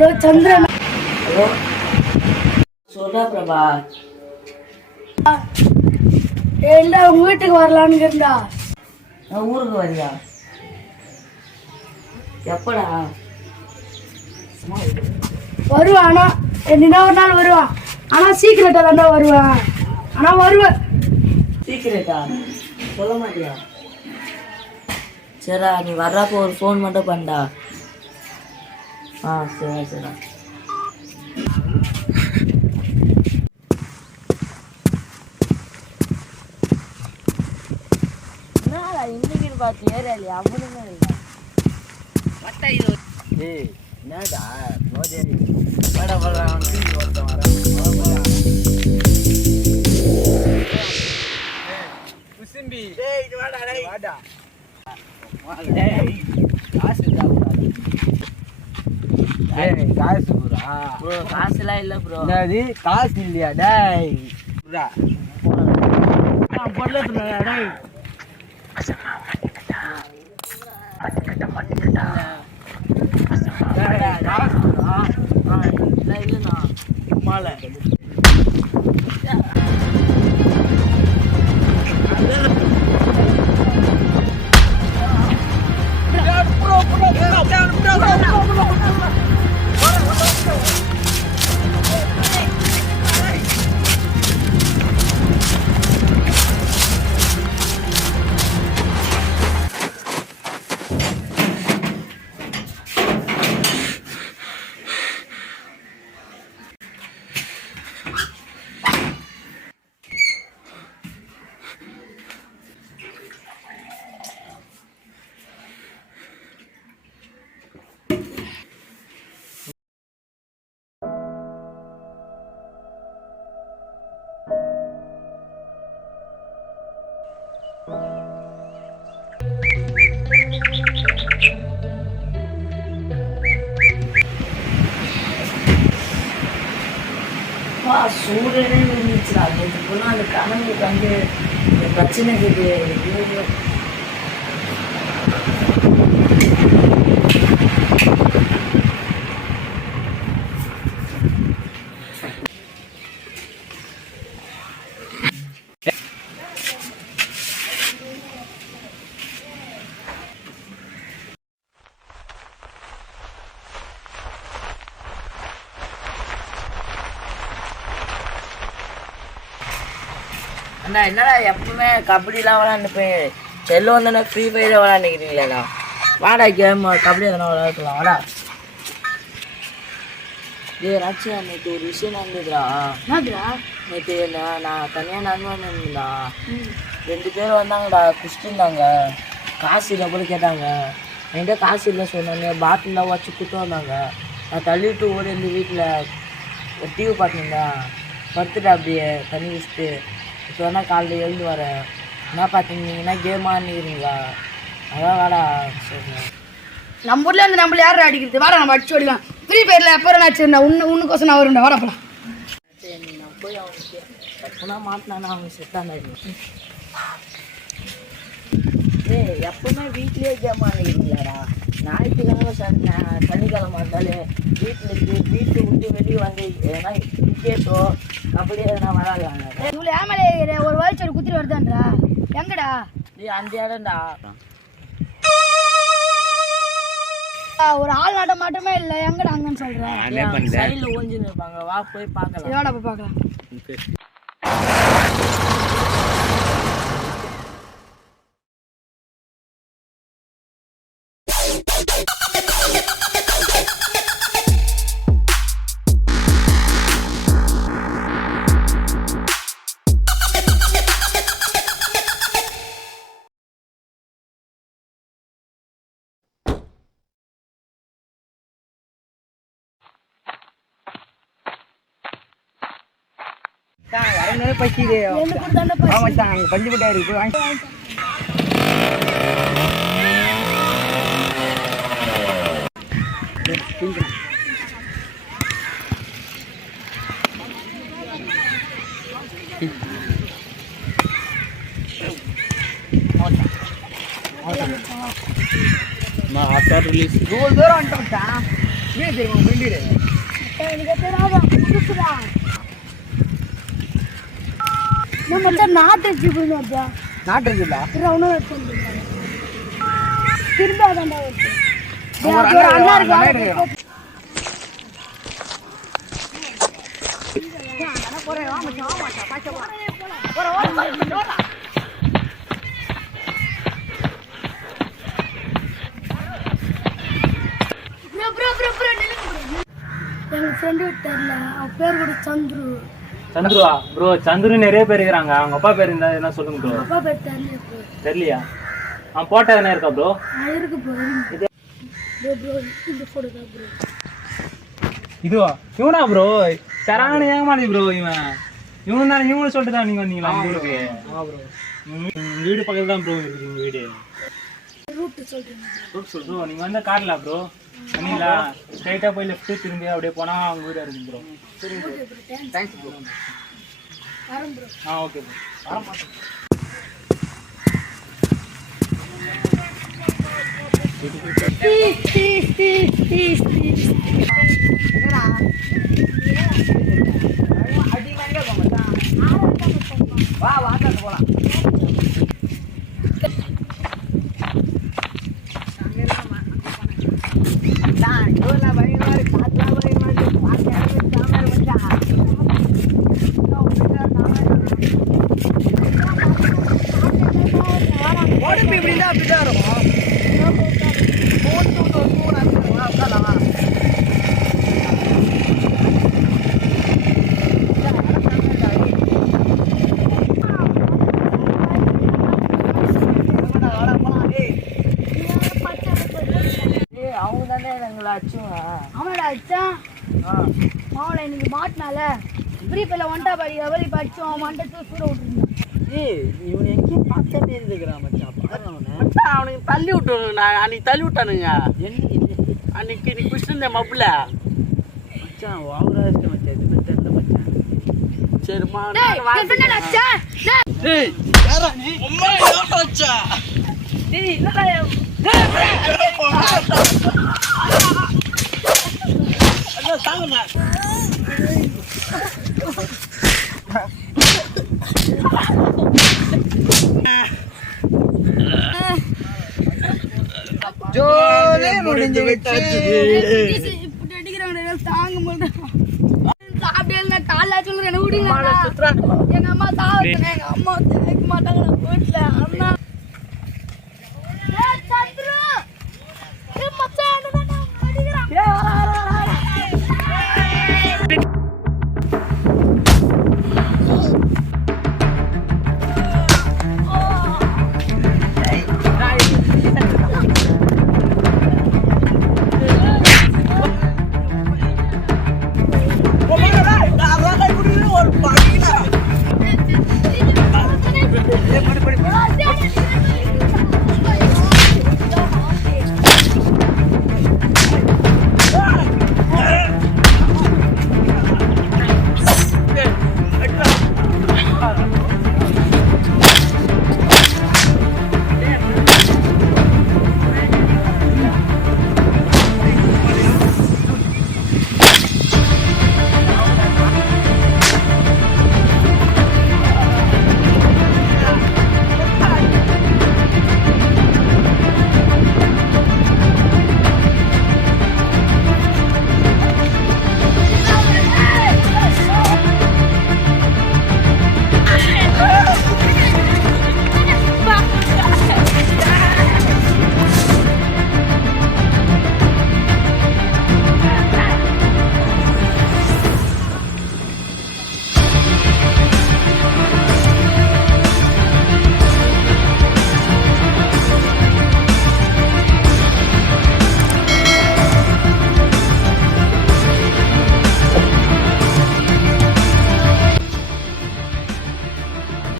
Hello சந்திரன். Hello சொல்றா பிரபா. இல்லை உங்க வீட்டுக்கு வரலான்னு இருந்தா. நான் ஊருக்கு வரியா? எப்படா வருவேன். ஆனா என்ன ஒரு நாள் வருவான். ஆனா சீக்கிரட்டா தாண்டா வருவேன். ஆனா வருவேன். சீக்கிரட்டா சொல்ல மாட்டியா? சரிடா, நீ வர்றப்போ ஒரு ஃபோன் மட்டும் பண்ணா. சரி சரிடா. என்னடா இன்னைக்கு பார்த்து ஏரியாலே அவனுமே இல்லை. ஏய் என்னடா நோஜே வாடா வாடா தூக்கி ஓட்ட வரேன். குசும்பி டேய் வாடா டேய் வாடா. டேய் காசு தாவுடா. டேய் காசு புரா. ப்ரோ காசுலாம் இல்லை ப்ரோ. என்னது காசு இல்லையா? டேய் புரா பொருளா டேய். இல்லைண்ணா மாலை சூரியனே இருந்துச்சுடா. நேற்று ஃபுல்லாக அந்த கனவுக்கு வந்து பிரச்சனை இருக்குது. அண்ணா என்னடா எப்பவுமே கபடிலாம் விளாண்டுப்பேன். செல்லு வந்தோன்னா ஃப்ரீ ஃபயர் விளாண்டுக்கிறீங்களேண்ணா. வாடா கேம் கபடி எதனா விளையாடலாம் வாடா. டேய் ராட்சியா, நேற்று ஒரு விஷயம் நடந்துதுடா. என்னதுடா? நேற்று நான் தனியாக நண்பன் இருந்தேன்டா. 2 பேர் வந்தாங்கடா, குடிச்சிருந்தாங்க. காசு இல்லை போல கேட்டாங்க. என்கிட்ட காசு இல்லை சொன்னாங்க. பாட்டிலாம் வச்சு குத்து வந்தாங்க. நான் தள்ளிவிட்டு ஓடி வந்து வீட்டில் டிவி பார்த்துருந்தேன். படுத்துட்டேன் அப்படியே தண்ணி வச்சுட்டு. இப்போ வேணா காலையில் எழுந்து வரேன். என்ன பார்த்துருந்தீங்கன்னா கேம் ஆடிக்கிறீங்களா? அதான் வாடா சொல்கிறேன். நம்ம ஊர்ல இருந்து நம்மள யாரும் அடிக்கிறது? வாடா நம்ம அடிச்சு ஓடிக்கலாம். ஃப்ரீ ஃபயர்ல எப்போ நான் உன்னுக்கோசம் நான் வருண்டா. வாடா போலாம். சரி நான் போய் அவனுக்கு எப்போனா மாட்டினானா அவங்க செட்டானாரு. ஏய் எப்பவுமே வீட்லேயே கேம் ஆடிக்கிறீங்களாடா? ஞாயிற்றுக்கிழமை சனிக்கிழமை இருந்தாலே வீட்டு விட்டு வெளியே வந்து எதனா கிரிக்கெட்டோ கபடி எதனா விளாடுவாங்க. இவ்வளோ ஏமாலே ஒரு வயசு ஒரு குத்திரி வருதான்றா. எங்கடா? அந்த இடம்டா. ஒரு ஆள் நட மாட்டமே இல்லை. எங்கடா அங்கன்னு சொல்கிறேன். சைடில் ஒழிஞ்சுன்னு இருப்பாங்க. வா போய் பார்க்கலாம். இதோட போய் பார்க்கலாம். பசிது ஆமாச்சான் பஞ்சு போட்டாரு போய் வாங்கி after release dulu dorong tak என்ன தெரியுமா ஃப்ரெண்டு எனக்கு தெரியாத புதுசுடா. நம்ம மச்சான் நாட்டு வச்சு போயிருந்தா நாட்டு இருக்குல்ல ரவுண்டா வச்சு திரும்ப அதான்டா வச்சு அண்ணா இருக்கு. எங்க ஃப்ரெண்டு தெரியல, அவன் பேர் கூட சந்துரு. சந்துருவா ப்ரோ? சந்துரு நிறைய பேர் இருக்கிறாங்க. அவங்க அப்பா பேர் இருந்தா என்ன சொல்லுங்க ப்ரோ. அப்பா பேர் தெரியல ப்ரோ. தெரியலையா? அவன் போட்டோ என்ன இருக்கா ப்ரோ? இருக்கு ப்ரோ. ப்ரோ இந்த போட்டோ தான் ப்ரோ. இதுவா? இவனா ப்ரோ? சரான ஏமாதி ப்ரோ இவன். இவன் தான் இவனு சொல்லிட்டு தான் நீங்க வந்தீங்களா ஊருக்கு? வீடு பக்கத்துல தான் ப்ரோ இருக்குது உங்க வீடு. ரூட் சொல்றேன். ரூட் ப்ரோ நீங்க வந்த கார்ல ப்ரோ பண்ணீங்களா? ஸ்ட்ரைட்டா போய் லெஃப்ட் திரும்பி அப்படியே போனா அவங்க வீடு இருக்கு ப்ரோ. Thanks bro. வரேன் ப்ரோ. Okay bro. வா வாங்க போலாம். உடம்பு இப்படின்னா அப்படிதான் இருக்கும். அவங்க தானே எங்களை அச்சுங்க. அவனோட அச்சான் மாவளை இன்னைக்கு மாட்டினால ஃப்ரீ ஃபயர்ல ஒன்டா பாடி எவரி படிச்சோம். அவன் மண்டை சூற விட்டுருந்தான். இவன் எங்கேயும் பார்த்தே இருக்கிறான் மச்சான். பாருங்க அவனை. அவனுக்கு தள்ளி விட்டுருங்க. அன்னைக்கு தள்ளி விட்டானுங்க. அன்னைக்கு நீ குடிச்சிருந்தேன் மப்புல. மச்சான் ஓவரா இருக்கு மச்சான். எதுவுமே தெரியல மச்சான். சரிம்மா. டேய் டிஃபன் அச்சான். டேய் யாரா நீ? உம்மா யாரா அச்சா? டேய் என்னடா அட தாங்கம்மா. ஜோலே முடிஞ்சு விட்டாச்சு. இப்படி அடிக்கிறாங்க தாங்க முடியல. சாப்பிட்டே காலைல சொல்றேன் விடுங்க. எங்க அம்மா சாப்பிட்டேன். எங்க அம்மா கேட்க மாட்டாங்க வீட்டுல. அண்ணா